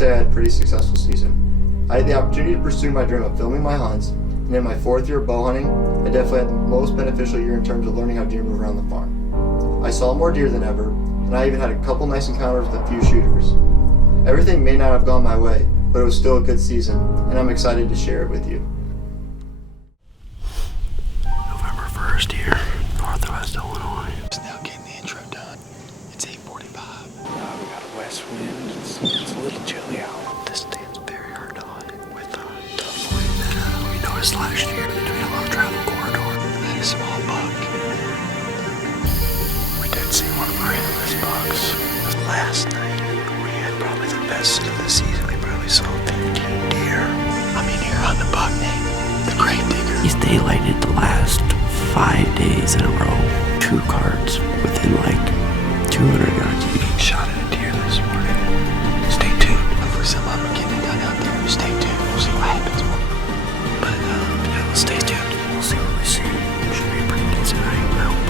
say I had a pretty successful season. I had the opportunity to pursue my dream of filming my hunts, and in my 4th year of bow hunting, I definitely had the most beneficial year in terms of learning how deer move around the farm. I saw more deer than ever, and I even had a couple nice encounters with a few shooters. Everything may not have gone my way, but it was still a good season, and I'm excited to share it with you. November 1st here, northwest Illinois. Just now getting the intro done. It's 8:45. We got a west wind. It's a little chilly out. This stand's very hard to hunt with tough wind that we noticed last year doing a low travel corridor. I had a small buck. We did see one of our hitless bucks. Last night, we had probably the best of the season. We probably saw 15 deer. I mean, here on the buck name, the Grave Digger. He's daylighted the last 5 days in a row. 2 cards within like 200 yards of each. Shot at a deer this morning. Stay tuned. Hopefully some of them are getting it done out there. Stay tuned. We'll see what happens. But yeah, let's stay tuned. We'll see what we see. Should be a pretty decent night. I hope.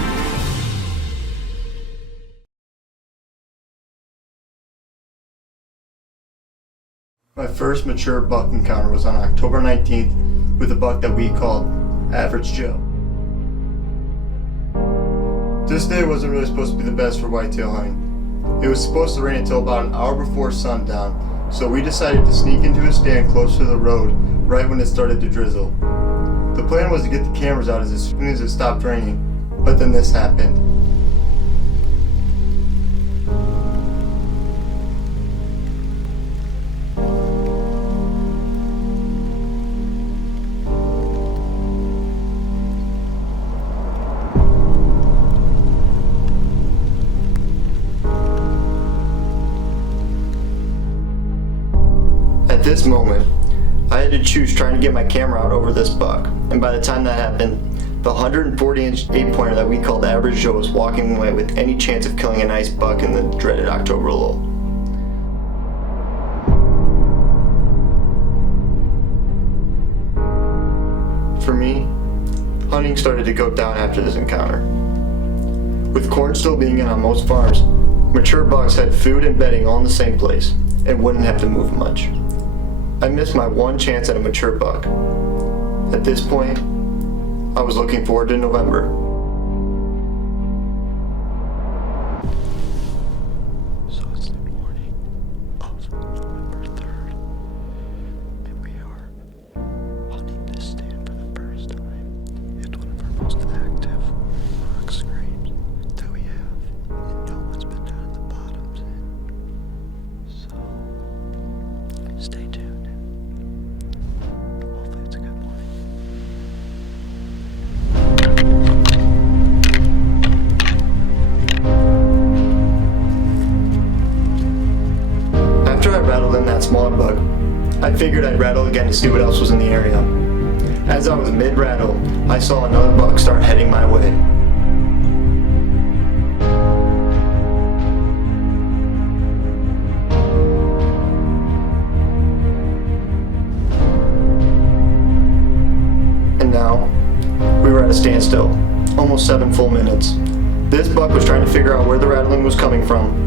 My first mature buck encounter was on October 19th with a buck that we called Average Joe. This day wasn't really supposed to be the best for whitetail hunting. It was supposed to rain until about an hour before sundown, so we decided to sneak into a stand close to the road right when it started to drizzle. The plan was to get the cameras out as soon as it stopped raining, but then this happened. At this moment, I had to choose trying to get my camera out over this buck, and by the time that happened, the 140-inch 8-pointer that we called Average Joe was walking away with any chance of killing a nice buck in the dreaded October lull. For me, hunting started to go down after this encounter. With corn still being in on most farms, mature bucks had food and bedding all in the same place and wouldn't have to move much. I missed my one chance at a mature buck. At this point, I was looking forward to November. So it's the morning of November 3rd, and we are hunting this stand for the first time. It's one of our most active rock scrapes that we have, and no one's been down in the bottoms in. So, stay tuned. Hopefully it's a good morning. After I rattled in that smaller buck, I figured I'd rattle again to see what else was in the area. As I was mid-rattle, I saw another buck start heading my way. And now, we were at a standstill, almost 7 full minutes. This buck was trying to figure out where the rattling was coming from.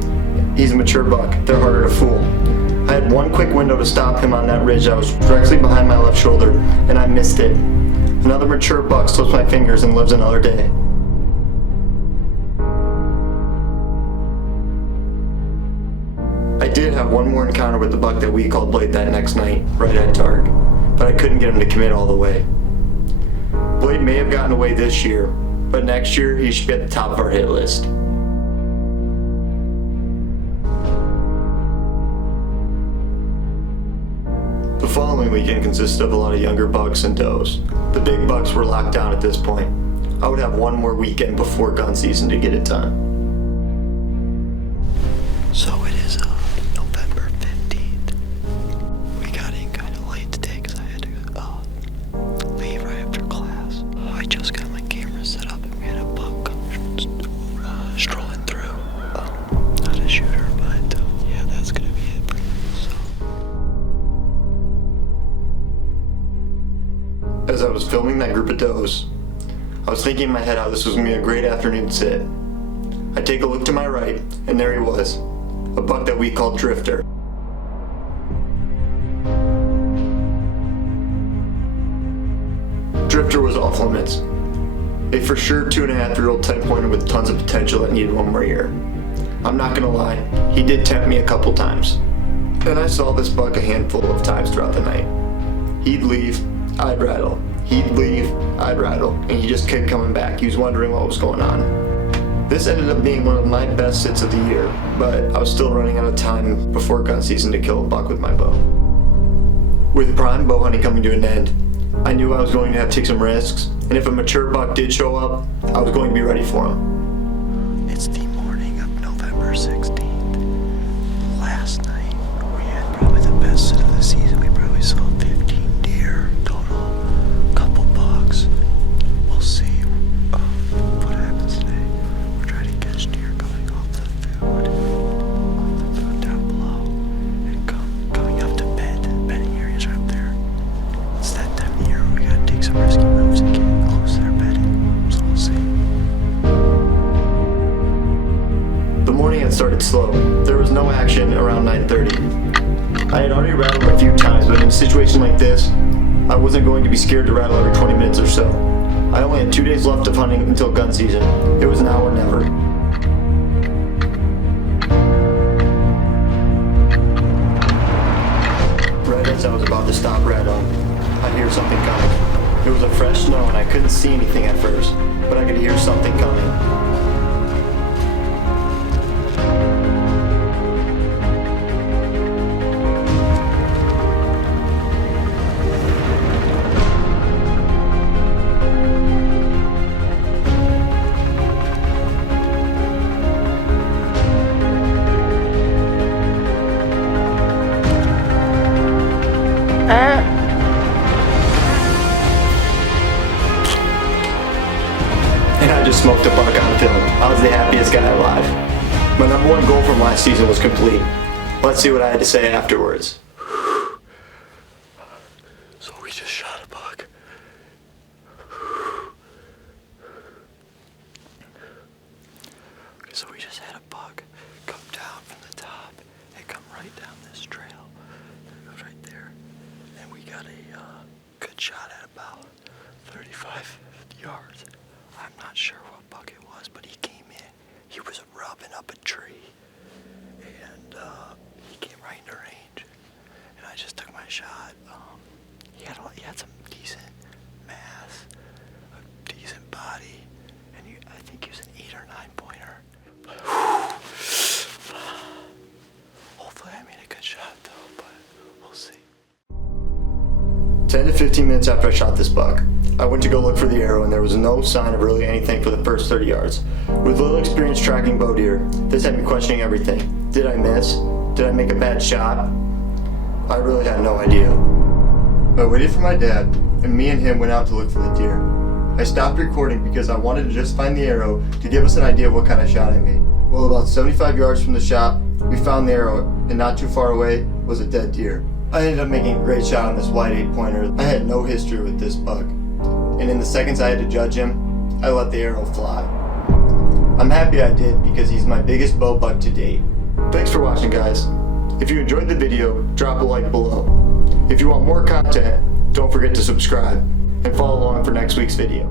He's a mature buck, they're harder to fool. I had one quick window to stop him on that ridge that was directly behind my left shoulder, and I missed it. Another mature buck slips my fingers and lives another day. I did have one more encounter with the buck that we called Blade that next night, right at dark, but I couldn't get him to commit all the way. Blade may have gotten away this year, but next year he should be at the top of our hit list. The following weekend consisted of a lot of younger bucks and does. The big bucks were locked down at this point. I would have one more weekend before gun season to get it done. So it is November 15th. We got in kind of late today because I had to leave right after class. I just got my camera set up and we had a buck come strolling through. Not a shooter, but yeah, that's gonna be it for me. So. As I was filming that group of does, I was thinking in my head how this was going to be a great afternoon sit. I take a look to my right, and there he was, a buck that we called Drifter. off limits. A for sure 2.5-year-old 10-pointer with tons of potential that needed one more year. I'm not gonna lie, he did tempt me a couple times. And I saw this buck a handful of times throughout the night. He'd leave, I'd rattle. He'd leave, I'd rattle. And he just kept coming back. He was wondering what was going on. This ended up being one of my best sits of the year, but I was still running out of time before gun season to kill a buck with my bow. With prime bow hunting coming to an end, I knew I was going to have to take some risks, and if a mature buck did show up, I was going to be ready for him. It's the morning of November 16th. Last night, we had probably the best sit of the season. We probably saw 15 deer total, couple bucks. We'll see what happens today. We're trying to catch deer coming off the food down below, and coming up to bedding areas right up there. It's that time of year where we gotta take some risky moves and get close to their bedding. So we'll see. The morning had started slow. There was no action around 9:30. I had already rattled a few times, but in a situation like this, I wasn't going to be scared to rattle every 20 minutes or so. I only had 2 days left of hunting until gun season. It was now or never. Right as I was about to stop rattling, I hear something coming. It was a fresh snow and I couldn't see anything at first, but I could hear something coming. And I just smoked a buck on film. I was the happiest guy alive. My number one goal from last season was complete. Let's see what I had to say afterwards. So we just shot a buck. Okay, so we just had a buck come down from the top and come right down this trail. It goes right there. And we got a good shot at about 35 yards. I'm not sure what buck it was, but he came in. He was rubbing up a tree. And he came right into range. And I just took my shot. He had some decent mass, a decent body, and I think he was an 8 or 9 pointer. But hopefully I made a good shot though, but we'll see. 10 to 15 minutes after I shot this buck, I went to go look for the arrow and there was no sign of really anything for the first 30 yards. With little experience tracking bow deer, this had me questioning everything. Did I miss? Did I make a bad shot? I really had no idea. I waited for my dad, and me and him went out to look for the deer. I stopped recording because I wanted to just find the arrow to give us an idea of what kind of shot I made. Well, about 75 yards from the shot, we found the arrow, and not too far away was a dead deer. I ended up making a great shot on this white 8-pointer. I had no history with this buck, and in the seconds I had to judge him, I let the arrow fly. I'm happy I did because he's my biggest bow buck to date. Thanks for watching, guys. If you enjoyed the video, drop a like below. If you want more content, don't forget to subscribe and follow along for next week's video.